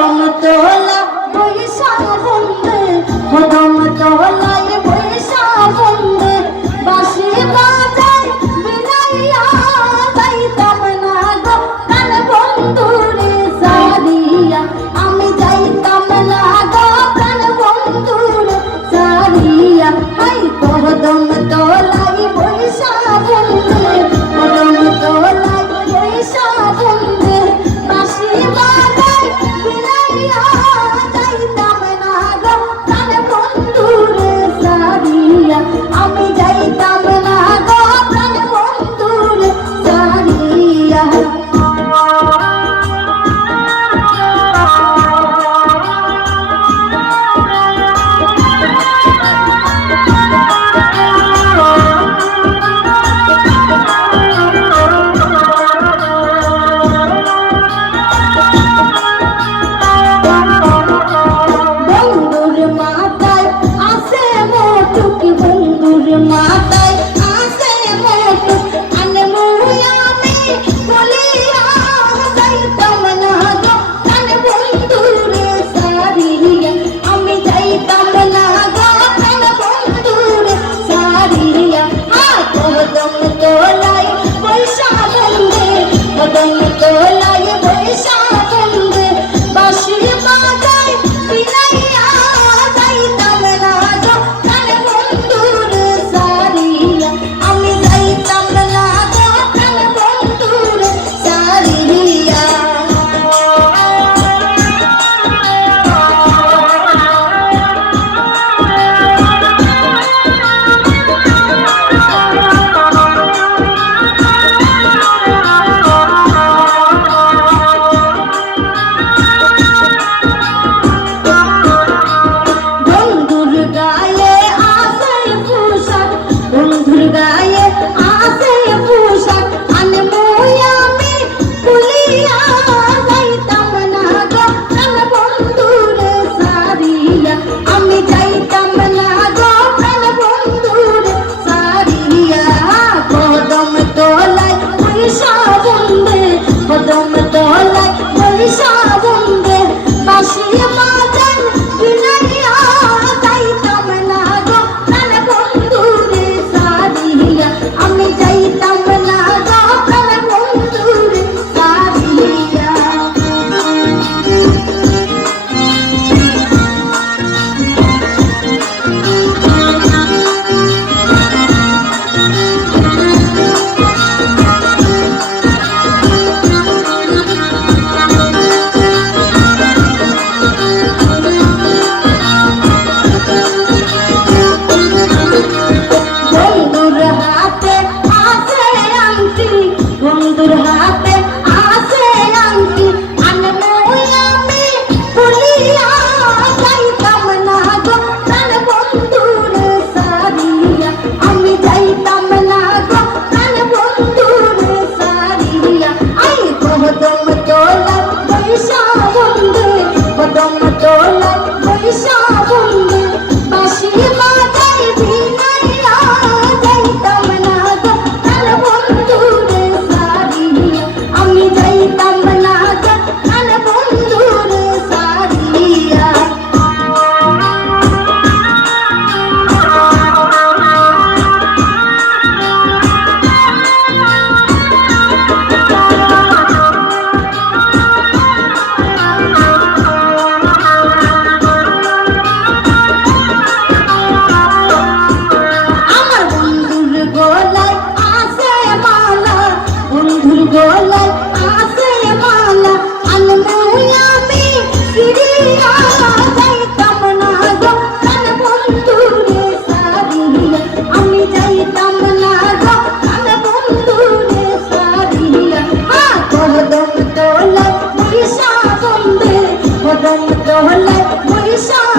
সমতলা Don't let the police on